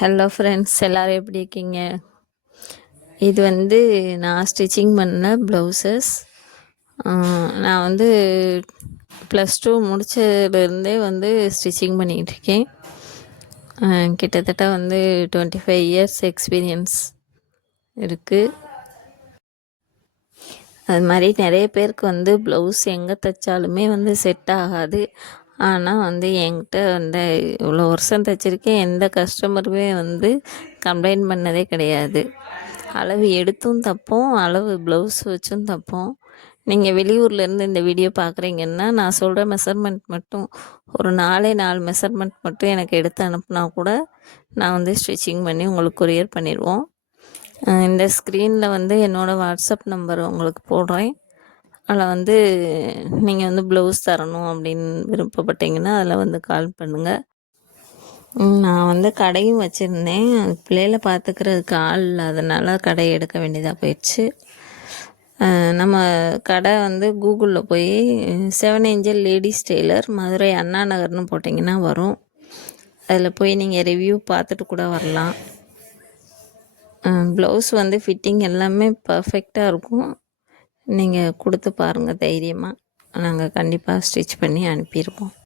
Hello friends, எல்லோரும் எப்படி இருக்கீங்க? இது வந்து நான் ஸ்டிச்சிங் பண்ண ப்ளவுசஸ். நான் வந்து +2 முடிச்சதுலேருந்தே வந்து ஸ்டிச்சிங் பண்ணிகிட்ருக்கேன். கிட்டத்தட்ட வந்து 25 இயர்ஸ் எக்ஸ்பீரியன்ஸ் இருக்குது. அது மாதிரி நிறைய பேருக்கு வந்து ப்ளவுஸ் எங்கே தைச்சாலுமே வந்து செட் ஆகாது. ஆனால் வந்து என்கிட்ட வந்து இவ்வளோ வருஷம் தைச்சிருக்கேன், எந்த கஸ்டமருமே வந்து கம்ப்ளைண்ட் பண்ணதே கிடையாது. அளவு எடுத்தும் தைப்போம், அளவு ப்ளவுஸ் வச்சும் தைப்போம். நீங்கள் வெளியூர்லேருந்து இந்த வீடியோ பார்க்குறீங்கன்னா நான் சொல்கிற மெஷர்மெண்ட் மட்டும் ஒரு 4 மெஷர்மெண்ட் மட்டும் எனக்கு எடுத்து அனுப்புனா கூட நான் வந்து ஸ்டிச்சிங் பண்ணி உங்களுக்கு கொரியர் பண்ணிடுவோம். இந்த ஸ்க்ரீனில் வந்து என்னோடய வாட்ஸ்அப் நம்பர் உங்களுக்கு போடுறேன். அதில் வந்து நீங்கள் வந்து ப்ளவுஸ் தரணும் அப்படின்னு விருப்பப்பட்டீங்கன்னா அதில் வந்து கால் பண்ணுங்கள். நான் வந்து கடையும் வச்சுருந்தேன். பிள்ளைகளை பார்த்துக்கிறதுக்கு ஆள் இல்லாதனால கடையை எடுக்க வேண்டியதாக போயிடுச்சு. நம்ம கடை வந்து கூகுளில் போய் 7 ஏஞ்சல் லேடிஸ் டெய்லர் மதுரை அண்ணா நகர்னு போட்டிங்கன்னா வரும். அதில் போய் நீங்கள் ரிவ்யூ பார்த்துட்டு கூட வரலாம். ப்ளவுஸ் வந்து ஃபிட்டிங் எல்லாமே பர்ஃபெக்டாக இருக்கும். நீங்கள் கொடுத்து பாருங்கள் தைரியமாக. நாங்கள் கண்டிப்பாக ஸ்டிச் பண்ணி அனுப்பிடுவோம்.